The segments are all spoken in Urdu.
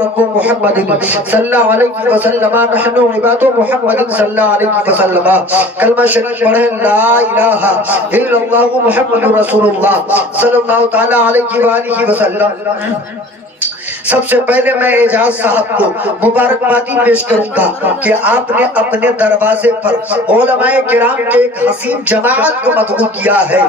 رب محمد صلی اللہ علیہ وسلم نحن عباد محمد صلی اللہ علیہ وسلم کلمہ شریف پڑھیں لا الہ الا اللہ محمد رسول اللہ صلی اللہ تعالی علیہ وآلہ وسلم۔ سب سے پہلے میں اعجاز صاحب کو مبارکبادی پیش کروں گا کہ آپ نے اپنے دروازے پر علماء کرام کے ایک حسین جماعت کو مدعو کیا ہے۔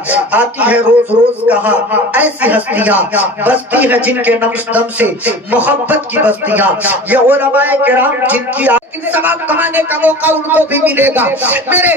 آتی ہے روز روز کہاں ایسی ہستیاں بستی ہیں جن کے نمش دم سے محبت کی بستیاں، یہ علماء کرام جن کی ثواب کمانے کا موقع ان کو بھی ملے گا۔ میرے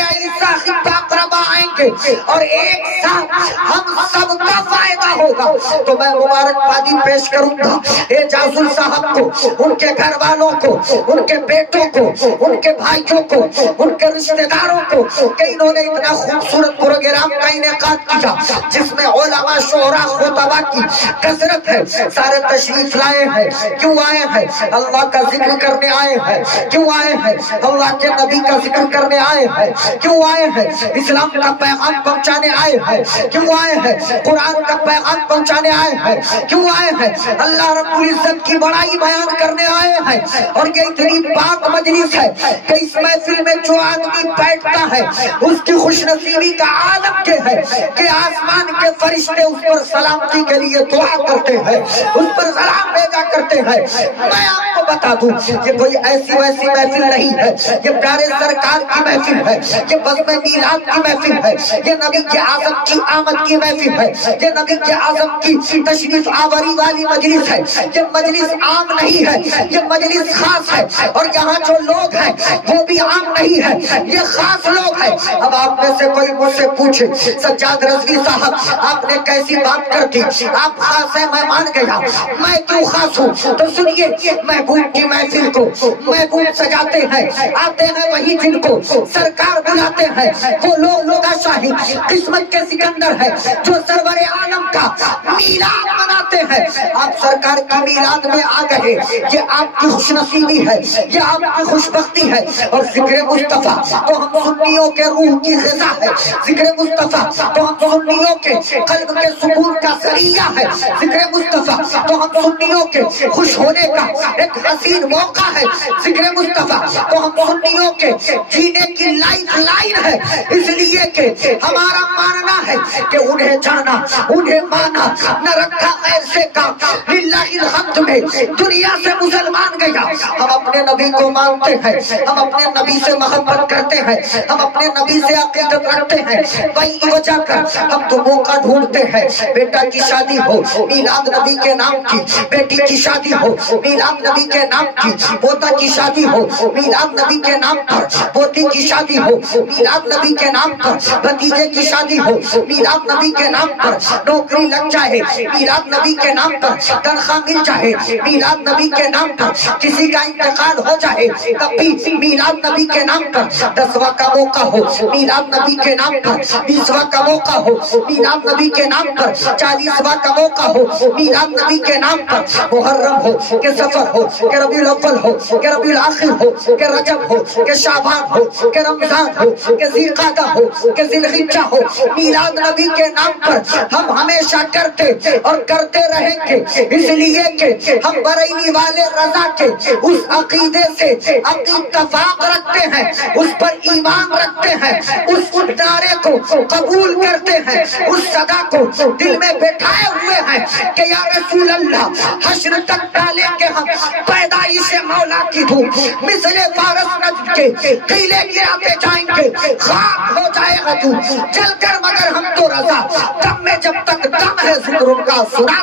عیسیٰ اقربا آئیں گے اور ایک ساتھ ہم سب کا فائدہ ہوگا۔ تو میں مبارکبادی پیش کروں گا اعجاز صاحب کو، ان کے گھر والوں کو، ان کے بیٹوں کو، ان کے بھائیوں کو، ان کے رشتہ داروں کو کہ انہوں نے اتنا خوبصورت پروگرام کا انعقاد کیا جس میں علماء شعراء خطباء کی کثرت ہے۔ سارے تشریف لائے ہیں، کیوں آئے ہیں؟ اللہ کا ذکر کرنے آئے ہیں۔ کیوں آئے ہیں؟ اللہ کے نبی کا ذکر کرنے آئے ہیں۔ کیوں آئے ہیں؟ اسلام کا پیغام پہنچانے آئے ہیں۔ کیوں آئے ہیں؟ قرآن کا پیغام پہنچانے آئے ہیں۔ کیوں آئے ہیں؟ اللہ رب العزت کی بڑائی بیان کرنے آئے ہیں۔ اور یہ اتنی پاک مجلس ہے کہ اس محفل میں جو آدمی بیٹھتا ہے اس کی خوش نصیبی کا عالم کے ہے کہ آسمان کے فرشتے اس پر سلامتی کے لیے دعا کرتے ہیں، اس پر سلام بھیجا کرتے ہیں۔ میں آپ کو بتا دوں یہ کوئی ایسی ویسی محفل نہیں ہے، یہ پیارے سرکار کی محفل ہے، یہ بزم میلاد کی محفل ہے، یہ نبی کے اعظم کی آمد کی محفل ہے، یہ نبی کے اعظم کی تشریف آوری والی مجلس ہے۔ یہ مجلس عام نہیں ہے، یہ مجلس خاص ہے، اور یہاں جو لوگ ہیں وہ بھی عام نہیں ہے، یہ خاص لوگ ہیں۔ اب آپ میں سے کوئی مجھ سے پوچھے سجاد رضوی صاحب آپ نے کیسی بات کر دی، آپ خاص ہیں میں مان گیا، میں کیوں خاص ہوں؟ تو سنیے، محبوب کی محفل کو محبوب سجاتے ہیں، آتے ہیں وہی جن کو سرکار بلاتے ہیں، وہ لوگ شاہی قسمت کے سکندر ہے جو سرور عالم کا میلاد مناتے ہیں۔ آپ سرکار کی میلاد میں آ گئے، یہ آپ کی خوش نصیبی ہے، یہ آپ کی خوش بختی ہے۔ اور ذکر مصطفیٰ تو ہم سنیوں کے روح کی غذا ہے، ذکر مصطفیٰ تو ہم سنیوں کے قلب کے سکون کا ذریعہ ہے، ذکر مصطفیٰ تو ہم سنیوں کے خوش ہونے کا ایک حسین موقع ہے، ذکر مصطفیٰ تو ہم سنیوں کے جینے کی لائف لائن ہے۔ اس لیے کہ ہمارا ماننا ہے کہ انہیں جانا انہیں مانا نہ رکھا ایسے کا للہ الحمد میں دنیا سے مسلمان گیا۔ ہم اپنے نبی کو مانتے ہیں، ہم اپنے نبی سے محبت کرتے ہیں، ہم اپنے نبی سے عقیدت رکھتے ہیں، وہی وجہ کر ہم تو موقع ڈھونڈتے ہیں۔ بیٹا کی شادی ہو میلاد نبی کے نام کی، بیٹی کی شادی ہو میلاد نبی کے نام کی، پوتا کی شادی ہو میلاد نبی کے نام پر، پوتی کی شادی ہو میلاد نبی کے نام پر، بھتیجے کی شادی ہو میلاد نبی کے نام پر، نوکری لگ جائے میلاد نبی کے نام پر، تنخواہ مل جائے میلاد نبی کے نام پر، کسی کا انتقال ہو جائے تب بھی میلاد نبی کے نام پر، 10واں کا موقع ہو میلاد نبی کے نام پر، 20واں کا موقع ہو میلاد نبی کے نام پر، 40واں کا موقع ہو میلاد نبی کے نام پر، محرم ہو کہ سفر ہو کہ ربیع الاول ہو کہ ربیع الاخر ہو کہ رجب ہو کہ شعبان ہو کہ رمضان ہو کہ ذی القعدہ ہو کہ ذی الحجہ ہو، میلاد نبی کے نام پر ہم ہمیشہ کرتے اور کرتے رہیں گے۔ اس لیے کہ ہم بریلی والے رضا کے اس عقیدے سے اتفاق رکھتے ہیں، اس پر ایمان رکھتے ہیں، اس نعرے کو قبول کرتے ہیں، اس صدا کو دل میں بٹھائے ہوئے ہیں کہ یا رسول اللہ حشر تک ڈالیں گے ہم پیدائش مولا کی دھوم، مثل فارس نجد کے قیلے گراتے جائیں گے، خاک ہو جائے گا تو جل کر مگر ہم تو رضا، دم میں جب تک دم ہے ذکر ان کا سنا۔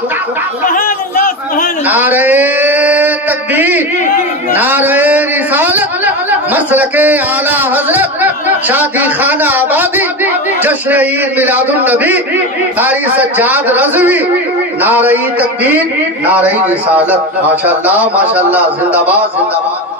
نعرہ تکبیر، نعرہ رسالت، مسلک اعلی حضرت، شادی خانہ آبادی، جشن عید میلاد النبی، قاری سجاد رضوی، نعرہ تکبیر، نعرہ رسالت۔ ماشاءاللہ ماشاءاللہ، زندہ باد زندہ باد۔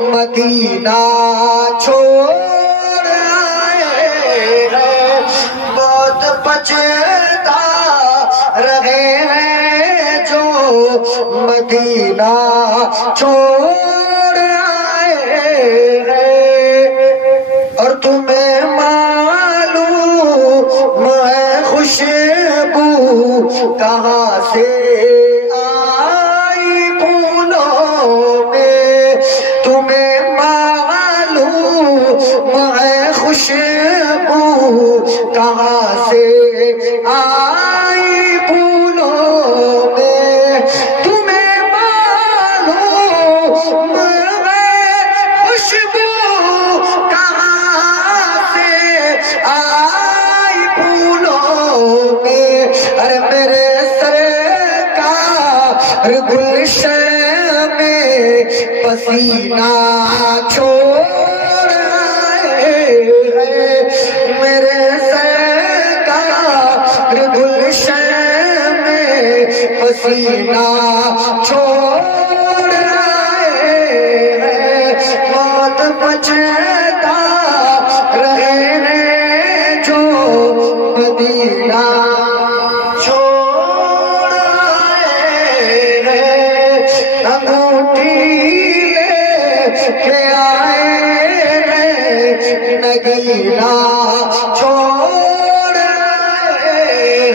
مدینہ چھوڑ آئے ہیں بہت پچھتا رہے ہیں جو مدینہ چھوڑ آئے ہیں اور تمہیں معلوم ہے خوشبو کہاں سے آئی پھولوں میں تمہیں معلوم ہے خوشبو کہاں سے آئی پھولوں میں تمہیں معلوم ہے خوشبو کہاں سے آئی پھولوں میں ارے میرے سرکار گلشن میں پسینہ چھوڑ آئے ہیں میرے سرکار گلشن میں پسینہ چھوڑ آئے ہیں بہت پچھتا رہے ہیں جو مدینہ چھوڑ آئے ہیں انگوٹھی لے کے آئے ہیں نگینا چھوڑ آئے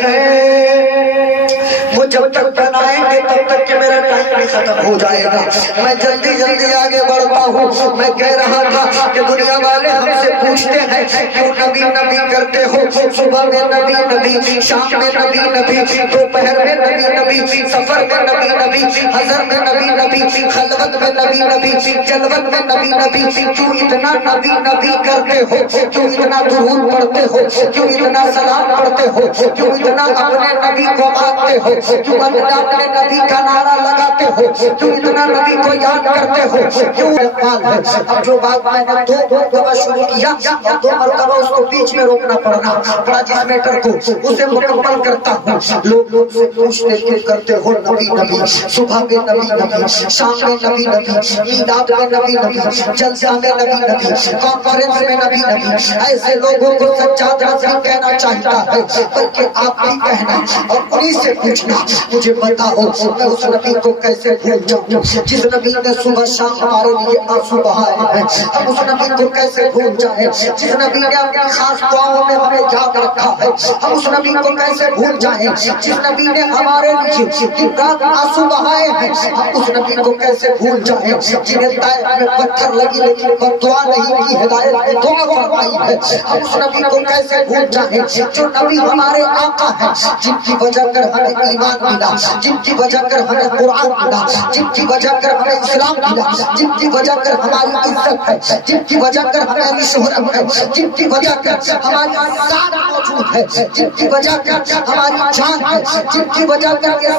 ہیں وہ جب تک بنائیں گے تب تک کہ میرا ٹائم بھی ختم ہو جائے گا میں جلدی جلدی آگے بڑھتا ہوں میں کہہ رہا تھا کہ دنیا والے ہم سے پوچھتے ہیں کیوں نبی نبی کرتے ہو صبح میں نبی نبی شام میں نبی نبی دوپہر میں نبی نبی سفر میں نبی نبی حضر میں نبی نبی خلوت میں نبی نبی جلوت میں نبی نبی کیوں اتنا نبی نبی کرتے ہو کیوں اتنا درود پڑھتے ہو کیوں اتنا سلام پڑھتے ہو کیوں اتنا اپنے نبی کو مانتے ہو کیوں اپنے نبی کا نعرہ لگاتے ہو کیوں اتنا نبی کو یاد کرتے ہو کیوں اقبال ہے اب جو بات میں نے دو مرتبہ شروع کیا اور دو مرتبہ اس کو بیچ میں روکنا پڑنا پڑا جس میٹر کو اسے مکمل کرتا ہوں لوگ سے پوچھتے کیوں کرتے ہو نبی نبی صبح میں نبی نبی شام میں نبی نبی میلاد میں نبی نبی جلسہ میں نبی نبی کانفرنس میں نبی نبی ایسے لوگوں کو سجاد نظری کہنا چاہتا ہے بلکہ آپ بھی کہنا اور انہیں سے پوچھنا مجھے بتاؤ میں اس نبی کو کیسے بھول جاؤں جس نبی نے صبح شام ہمارے لیے آنسو بہائے ہیں ہم اس نبی کو کیسے بھول جائیں جس نبی نے اپنی خاص دعاؤں میں ہمیں یاد رکھا ہے ہم اس نبی کو کیسے بھول جائیں جس نبی نے ہمارے لیے دن رات آنسو بہائے ہیں ہم اس نبی کو کیسے بھول جائیں جنہیں طائف میں پتھر لگی لیکن دعا نہیں کی ہدایت میں دعا فرمائی ہے ہم اس نبی کو کیسے بھول جائیں جو نبی ہمارے آقا ہیں جن کی وجہ کر ہمیں ایمان ملا جن کی وجہ کر ہمیں قرآن ملا جن کی وجہ کر ہمیں اسلام ملا جن کی وجہ کر ہماری عزت ہے جن کی وجہ کر ہماری شہرت ہے جن کی وجہ کر ہماری ذات موجود ہے جن کی وجہ کر ہماری جان ہے جن کی وجہ کر یہ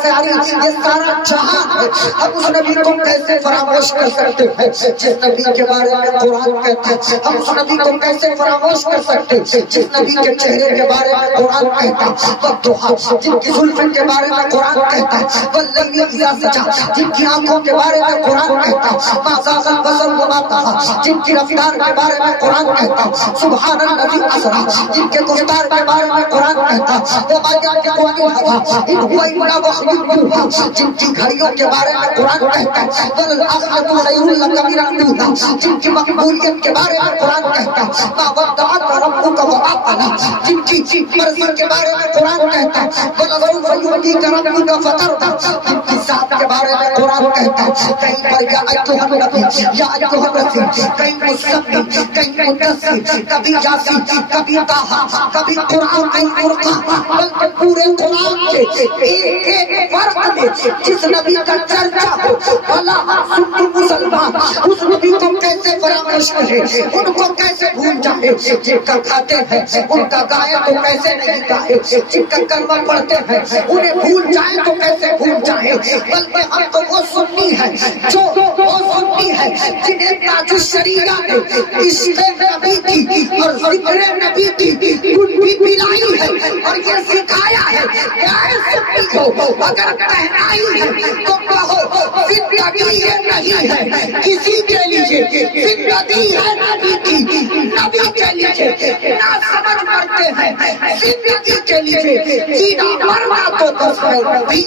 سارا جہان ہے ہم اس نبی کو کیسے فراموش کر سکتے ہیں جس نبی کے بارے میں قرآن کہتا ہے ہم اس نبی کو کیسے فراموش کر سکتے ہیں جس نبی کے چہرے کے بارے میں قرآن کہتا ہے جن کی زلفیں کے بارے میں قرآن کہتا ہے واللیل اذا سجا جن کی آنکھوں کے بارے میں قرآن کہتا ہے ما زاغ البصر وما طغى جن کی رفتار کے بارے میں قرآن کہتا ہے سبحان الذی اسری جن کے گفتار کے بارے میں قرآن کہتا ہے وما ينطق عن الهوى ان هو الا وحی یوحى جن کی گھڑیوں کے بارے میں قرآن کہتا ہے والآخرۃ خیر لک من الأولى جن کی مقبولیت کے بارے میں قرآن کہتا ہے ما ودعک ربک وما قلى جن کی مرضی کے بارے میں قرآن کہتا ہے ولسوف يعطيك ربك فترضى جن کی ذات کے بارے میں قرآن کہتا ہے کہیں پر یا ایھا النبی یا ایھا الرسول کہیں مصطفی کہیں مدثر کبھی یاسین کبھی طٰہٰ کبھی قرآن کہیں فرقان بلکہ پورے قرآن کے ایک فرق میں جس نبی کا چرچا ہو بھلا سن مسلمان اس نبی کو کیسے فراموش کرے ان کو کیسے بھول جائے جن کا کھاتے ہیں ان کا گائے تو کیسے نہیں گائے جن کا کلمہ پڑھتے ہیں انہیں بھول جائیں تو کیسے بھول جائیں بلکہ ہم تو وہ سنی ہے جو وہ سنی ہے جنہیں تاج جو شریعت عشق نبی کی اور ذکر نبی کی کنڈی پلائی ہے اور یہ سکھایا ہے کہ اے سبھی کو اگر پہنائی ہے تو کہو زندگی یہ نہیں ہے کسی کے لیے، زندگی ہے نبی کی، نبی کے لیے نہ سمجھ کرتے ہیں زندگی کے لیے جینا مرنا تو بس ہے نبی۔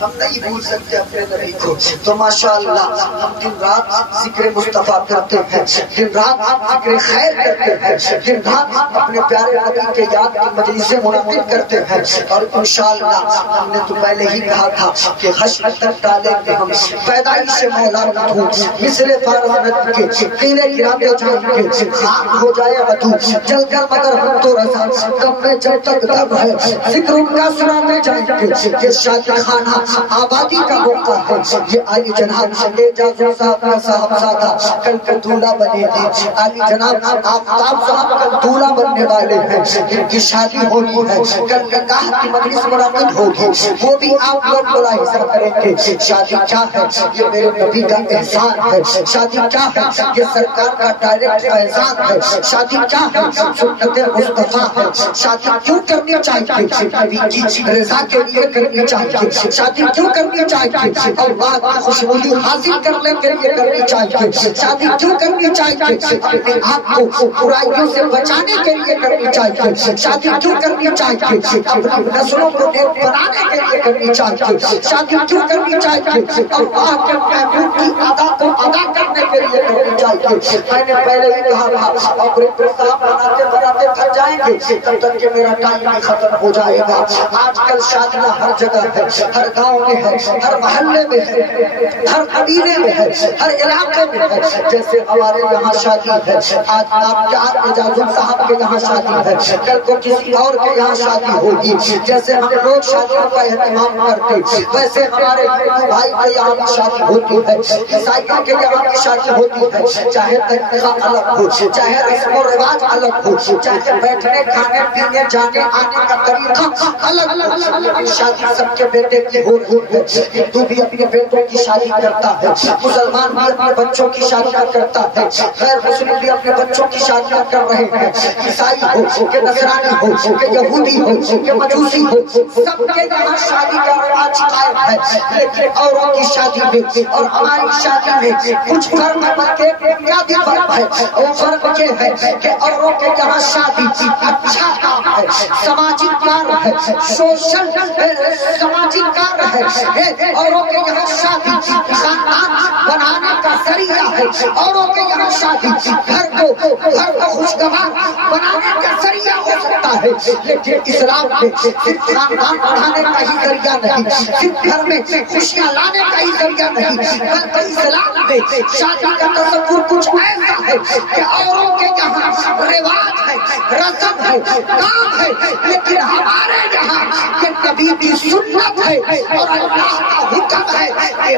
ہم نہیں بھول سکتے اپنے نبی کو، تو ماشاءاللہ ہم دن رات ذکر مصطفیٰ کرتے ہیں، دن رات ذکر خیر کرتے ہیں، دن رات اپنے پیارے نبی کے یاد کی مجلسیں منعقد کرتے ہیں، اور انشاءاللہ ہم نے تو پہلے ہی کہا تھا کہ حشر تک ڈالیں گے ہم پیدائش مولا ردو مثل فارغت کے قیلے گراتے جان کے خاک ہو جائے ردو جل کر مگر ہم تو رضا دم میں جب تک دم ہے ذکر ان کا سناتے جائیں گے۔ یہ شادی خانہ آبادی کا موقع ہے، یہ علی جناب اعجاز صاحب کا صاحبزادہ کل کا دولہا بنے گی، علی جناب آفتاب صاحب کل دولہا بننے والے ہیں، ان کی شادی ہونی ہے، کل نکاح کی مجلس منعقد ہوگی، وہ بھی آپ لوگ ملاحظہ کریں گے۔ شادی کیا ہے؟ یہ میرے نبی کا احسان ہے۔ شادی کیا ہے؟ یہ سرکار کا ڈائریکٹ احسان ہے۔ شادی کیا ہے؟ سنت مصطفیٰ ہے۔ شادی کیوں کرنی چاہیے؟ نبی کی رضا کے لیے کرنی چاہیے۔ شادی کیوں کرنی چاہیے؟ اللہ کی خوشنودی حاصل کرنے کے لیے کرنی چاہیے۔ شادی کیوں کرنی چاہیے؟ اپنے آپ کو برائیوں سے بچانے کے لیے کرنی چاہیے۔ شادی کیوں کرنی چاہیے؟ اپنی نسلوں کو نیک بنانے کے لیے کرنی چاہیے۔ شادی کیوں کرنی چاہیے؟ اللہ کے محبوب کی ادا کو ادا کرنے کے لیے کرنی چاہیے۔ میں نے پہلے ہی کہا تھا آپریٹر صاحب بناتے بناتے تھک جائیں گے تب تک کہ میرا ٹائم بھی ختم ہو جائے گا۔ آج کل شادیاں ہر جگہ ہے، ہر گاؤں میں ہے، ہر محلے میں ہے، ہر قبیلے میں ہے، ہر علاقے میں ہے۔ جیسے ہمارے یہاں شادی ہے، آج آپ کے اعجاز صاحب کے یہاں شادی ہے، کل کو کسی اور کے یہاں شادی ہوگی۔ جیسے ہم لوگ شادیوں کا اہتمام کرتے ویسے ہمارے بھائی کے یہاں بھی شادی ہوتی ہے، عیسائیوں کے یہاں بھی شادی ہوتی ہے، چاہے طریقہ الگ ہو، چاہے رسم و رواج الگ ہو، چاہے بیٹھنے کھانے پینے جانے آنے کا طریقہ الگ ہو، لیکن شادی سب کے بیٹے کی ہو رہی ہے۔ ہندو بھی اپنے بیٹوں کی شادی کرتا ہے، مسلمان بھی اپنے بچوں کی شادیاں کرتا ہے، غیر مسلم بھی اپنے بچوں کی شادیاں کر رہے ہیں۔ عیسائی ہو کہ نصرانی ہو کہ یہودی ہو کہ مجوسی ہو، سب کے یہاں شادی کا رواج قائم ہے، لیکن اوروں کی شادی میں اور ہماری شادی میں کچھ فرق ہے، بلکہ بنیادی فرق ہے۔ وہ فرق یہ ہے کہ اوروں کے یہاں شادی اچھا کام ہے، سماجی کار ہے، سوشل سماجی کار ہے، اوروں کے یہاں شادی خاندان بنانے کا ذریعہ ہے، اوروں کے یہاں شادی گھر کو خوشگوار بنانے کا ذریعہ ہو سکتا ہے، لیکن اسلام میں صرف خاندان بڑھانے کا ہی ذریعہ نہیں، صرف گھر میں خوشیاں لانے کا ہی ذریعہ نہیں، بلکہ اسلام میں شادی کا تصور کچھ ایسا ہے کہ اوروں کے یہاں رواج ہے، رسم ہے، کام ہے، لیکن ہمارے یہاں یہ نبی کی سنت ہے اور اللہ کا حکم ہے۔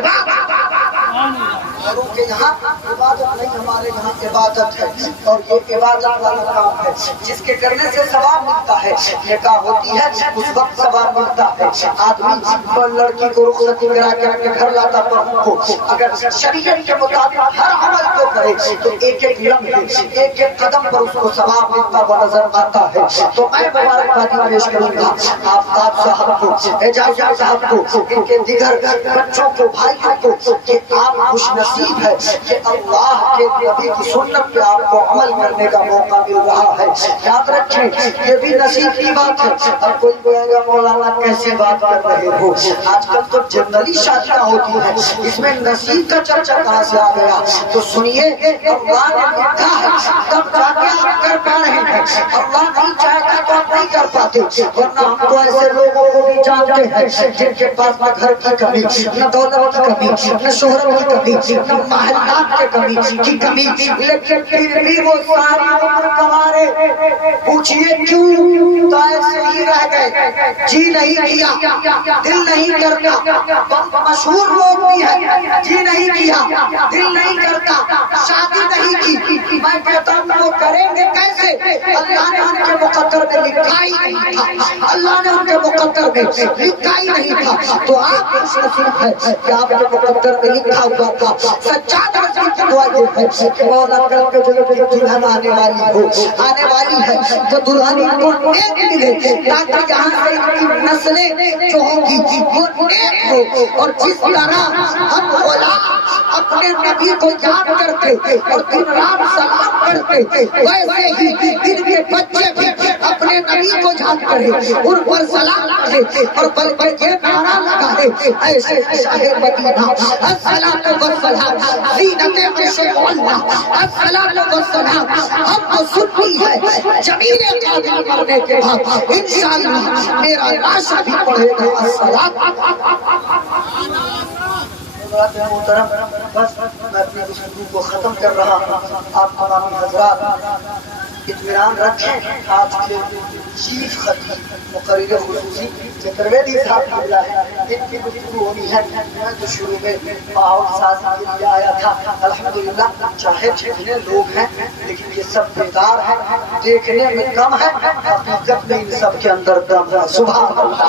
اوروں کے یہاں عبادت نہیں، ہمارے یہاں عبادت ہے، اور یہ عبادت والا کام ہے جس کے کرنے سے ثواب ملتا ہے۔ نکاح ہوتی ہے اس وقت ثواب ملتا ہے۔ آدمی لڑکی کو رخصتی کرا کے اپنے گھر لاتا بہو کو، اگر شریعت کے مطابق ہر عمل کو کرے تو ایک ایک لمحے ایک ایک قدم پر اس کو ثواب ملتا ہوا نظر آتا ہے۔ تو میں مبارکبادی پیش کروں گا آفتاب صاحب کو، اعجاز صاحب کو، ان کے دیگر بچوں کو، بھائیوں کو، کہ آپ خوش نصیب ہے کہ اللہ کے نبی کی سنت پہ آپ کو عمل کرنے کا موقع مل رہا ہے۔ یاد رکھیں یہ بھی نصیب کی بات ہے۔ اب کوئی کہے گا مولانا کیسے بات کر رہے ہو، آج کل تو جنرلی شادیاں ہوتی ہیں، اس میں نصیب کا چرچا کہاں سے آ گیا؟ تو سنیے اللہ نے لکھا ہے تب جا کے آپ کر پا رہے ہیں، اللہ نہیں چاہتا تو آپ نہیں کر پاتے، ورنہ ہم تو ایسے لوگوں کو بھی جانتے ہیں جن کے پاس نہ گھر کی کمی، نہ دولت کی کمی، نہ شہرت کی کمی، محلات کے کمی کی کمی، لیکن پھر بھی وہ ساری عمر کنوارے۔ پوچھئے کیوں؟ تو ایسے ہی رہ گئے، جی نہیں کیا، دل نہیں کرتا۔ بہت مشہور لوگ بھی ہیں، جی نہیں کیا، دل نہیں کرتا، شادی نہیں کی۔ میں کہتا ہوں وہ کریں گے کیسے؟ اللہ نے ان کے مقدر میں لکھا ہی نہیں تھا، اللہ نے ان کے مقدر میں لکھا ہی نہیں تھا۔ تو آپ اس نصیب ہے کہ آپ کے مقدر میں لکھا ہوا تھا۔ سجاد رضوی کی دعا یہ ہے کہ مولا کر کے جو دلہن آنے والی ہو، آنے والی ہے، تو دلہن کو نیک ملے، تاکہ یہاں سے ان کی نسلیں جو ہوں گی وہ نیک ہو۔ اور جس طرح ہم غلام اپنے نبی کو یاد کرتے اور دن رات سلام کرتے، ویسے ہی ان کے بچے بھی اپنے نبی کو یاد کریں، ان پر سلام کریں، اور بلکہ یہ نعرہ لگائیں، ایسے شاہ مدینہ الصلاۃ والسلام زینت عرش اللہ، الصلاۃ والسلام ہم کو سنتی ہے جمیل قادر مرنے کے بعد انشاءاللہ میرا لاشا بھی پڑھے گا الصلاۃ۔ محترم، بس میں اپنی گفتگو کو ختم کر رہا ہوں۔ آپ تمام حضرات اطمینان رکھیں، آج کے چیف خطیب مقرر خصوصی چترویدی صاحب کی بلا ہے، ان کی گفتگو ہونی ہے۔ میں تو شروع میں ماحول سازی کے لیے آیا تھا، الحمدللہ چاہے جتنے لوگ ہیں لیکن یہ سب بیدار ہیں، دیکھنے میں کم ہے، حقیقت میں ان سب کے اندر دم ہے۔ سبحان اللہ،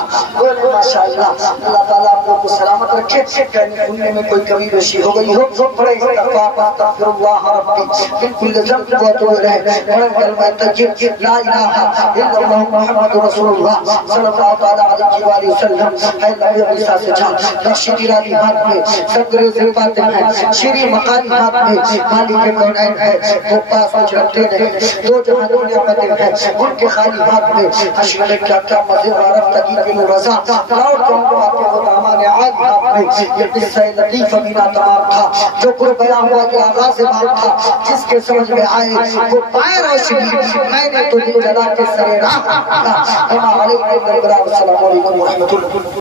ماشاءاللہ، اللہ تعالیٰ آپ لوگوں کو سلامت رکھے۔ کہنے سننے میں کوئی کمی بیشی ہو گئی ہو، بڑے استغفار استغفر اللہ ربی من کل ذنب واتوب الیہ، بڑے کلمہ طیب لا الہ الا اللہ محمد رسول اللہ صلی اللہ تعالیٰ علیہ وآلہ وسلم۔ اے نبی عیسیٰ سے جان، نقشِ گرالی ہاتھ میں، صدر زفات ہے، شیری مقالی ہاتھ میں، مالک کونین ہے، وہ پاس کچھ رکھتے نہیں، دو جہانوں نعمتیں ہیں ان کے خالی ہاتھ میں۔ اشمل کیا کیا مزے وارف تقیق رضا، لاؤ کون باتیں ہو دامان عالی ہاتھ میں۔ یہ قصہ لطیف امینا تمام تھا، جو قرب بیان ہوا یہ آغاز بات تھا، جس کے سمجھ میں آئے وہ پائے روشنی، میں نے تجھے جلا کے سرے راہ رکھا۔ السلام علیکم ورحمۃ اللہ۔